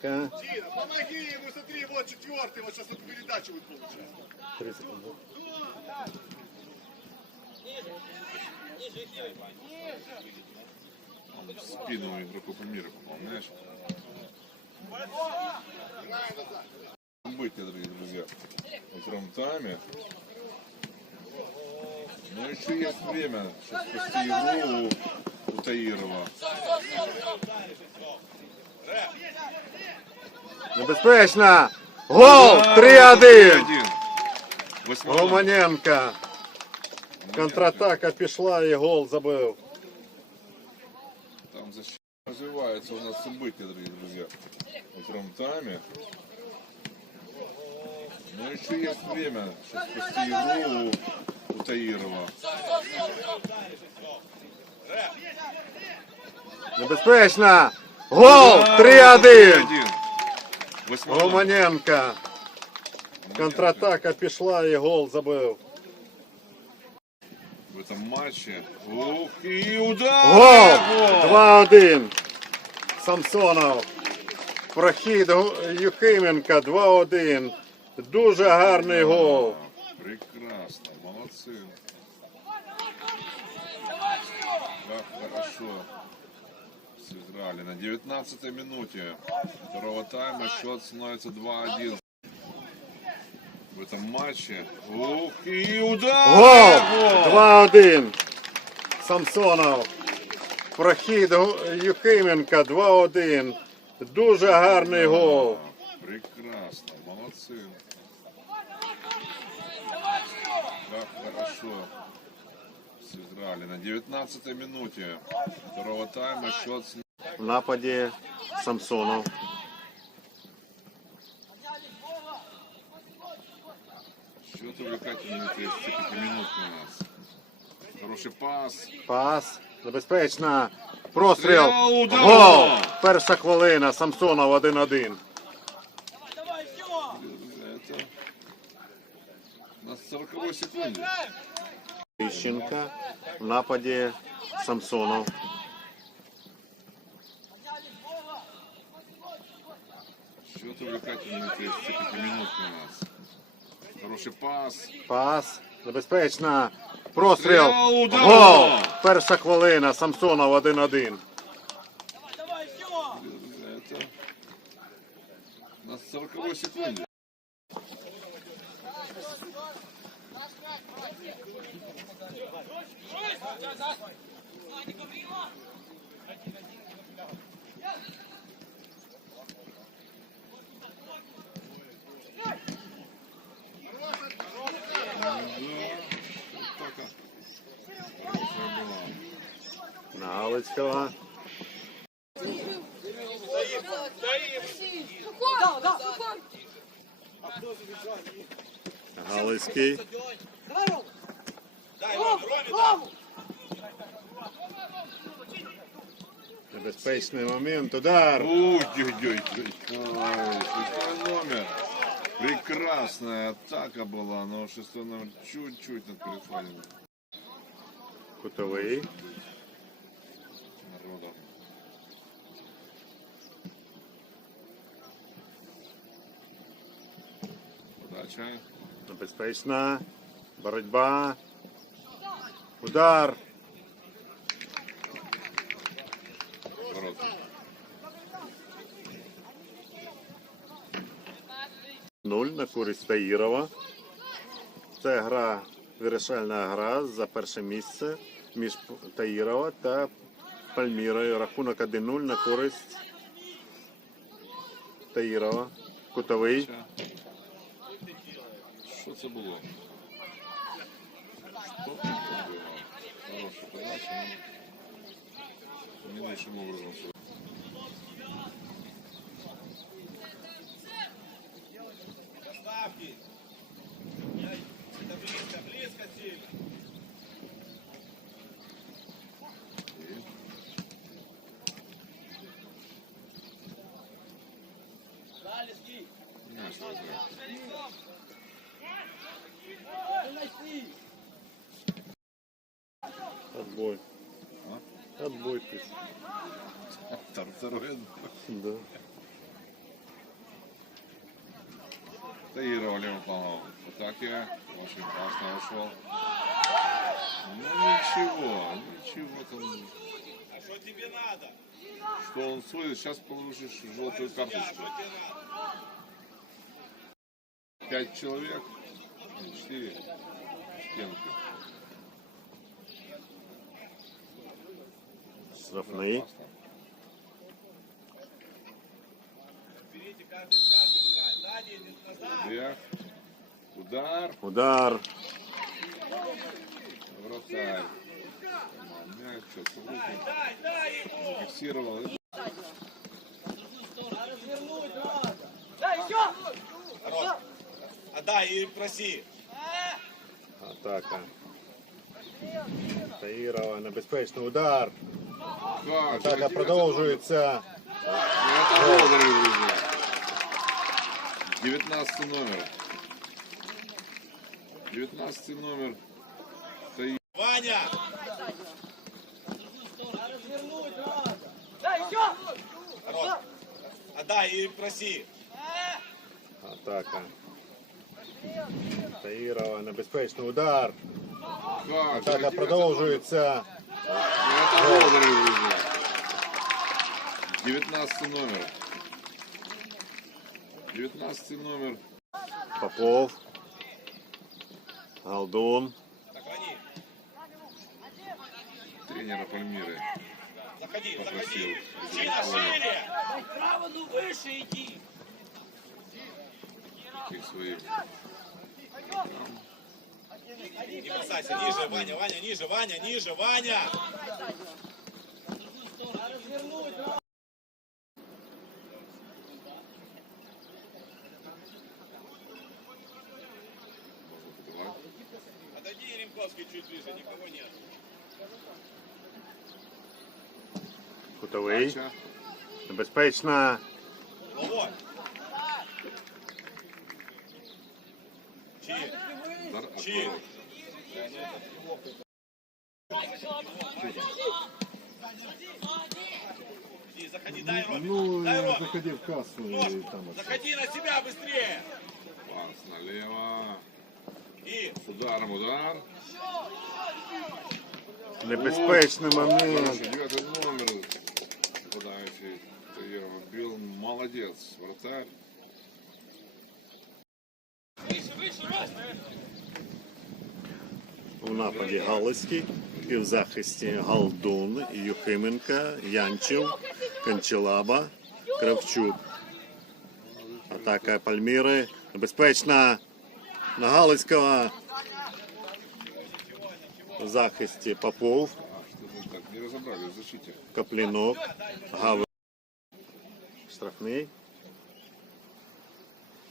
Тренка. Дина, помоги ему, смотри, вот четвертый, вот сейчас эту передачу вы получаете. Три секунди. спину игроку по миру попал, знаешь? Быть, дорогие друзья, в тайме. Но еще есть время, чтобы спасти игру у Таирова. Небезпечно! Гол! 3-1! 3-1. Восьмой номер. Романенко. Контратака пішла і гол забив. Там защита развивается у нас события, дорогие друзья. Во втором тайме. Но еще есть время, чтобы спасти игру у, у Таирова. Небезпечно! Гол! 3-1! 3-1. Восьмой номер. Романенко. Контратака пішла і гол забив. в этом матче. Ух, и удар! Гол! Гол! 2-1. Самсонов. Прохід Юхименка 2-1. Дуже гарний гол. Прекрасно, молодцы. Как хорошо сыграли. На 19 минуте второго тайма счет становится 2-1. В этом матче. Ух, и удар! Гол! 2-1. Самсонов. Прохід Гу- Юхименка 2-1. Дуже гарний гол. Прекрасно, молодцы. Как хорошо сыграли. На 19 минуте второго тайма счет с В нападі Самсонов. Счет увлекательный, 35 минут у нас. Хороший пас. Пас. Небезпечна. Простріл. Стріл, удар! Гол. Перша хвилина. Самсонов 1-1. Это на 40 секунде. Іщенка. В нападі Самсонов. Счет увлекательный, 35 минут у нас. Хороший пас. Пас. Небезпечна. Простріл. Стріл, удар! Гол. Перша хвилина. Самсонов 1-1. Это на 40 секунде. Галицького. Галицький. Небезпечний момент. Удар. Ой-ой-ой, номер. Прекрасная атака была, но шестой номер чуть-чуть над перехватом Кутовий. народом. Удача. Небезпечна. Боротьба. Удар. Нуль на користь Таїрова. Це гра, вирішальна гра за перше місце між Таїрова та Пальмірою. Рахунок 1-0 на користь Таїрова. Кутовий. Що це було? Хороша подача, не нашим образом. Доставки! Это близко, близко сильно! Дальский! Там второй. Да. Таира левым планом в атаке. Очень классно ушел. Ну ничего, ничего там. А что тебе надо? Что он свой, сейчас получишь желтую карточку. Пять человек, четыре стенки. видите, каждый с каждым играет. Сзади, назад. Вверх. Удар. Удар. Бросай. Мягче, Дай, дай, дай его. Фиксировал. Развернуть надо. Да, еще. Хорош. А, Отдай и проси. Атака. Таирова, небезпечний удар. Так, Атака продовжується. Это 19 номер. 19 номер. Стоит. Ваня! Да, идем! Отдай а, и проси. Атака. Таирова на безпечний удар. Так, Атака продолжается 19 номер. 19 номер. Попов. Сохрани. Тренера Пальмиры Заходи, попросил. заходи. Сильно шире. Таких своих. Не бросайся, ниже, Ваня, Ваня, ниже, Ваня, ниже, Ваня! Ближе, никого нет. Кутовий. Небезпечна. Головой! Чи, Чи. заходи, дай Роме, Ну, дай я Роме! заходил в кассу и там... Заходи на себя быстрее! Пас налево. Ударом удар. Небезпечний момент. Номер. Бил. Молодец, вратарь. У нападі Галицький, і в захисті Галдун, Юхименка, Янчев, Кончелаба, Кравчук. Атака Пальміри. Небезпечна на Галицького. В захисті Попов, не разобрали в? Каплінок, Гавер. Штрафний.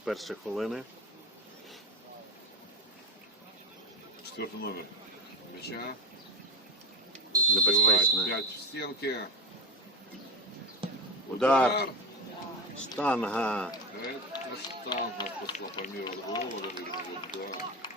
Перші хвилини. Четвертый номер. Мяча. Небезпечно. Пять в стенке. Удар. Штанга. Это штанга спасла Пальмира от голода. Да.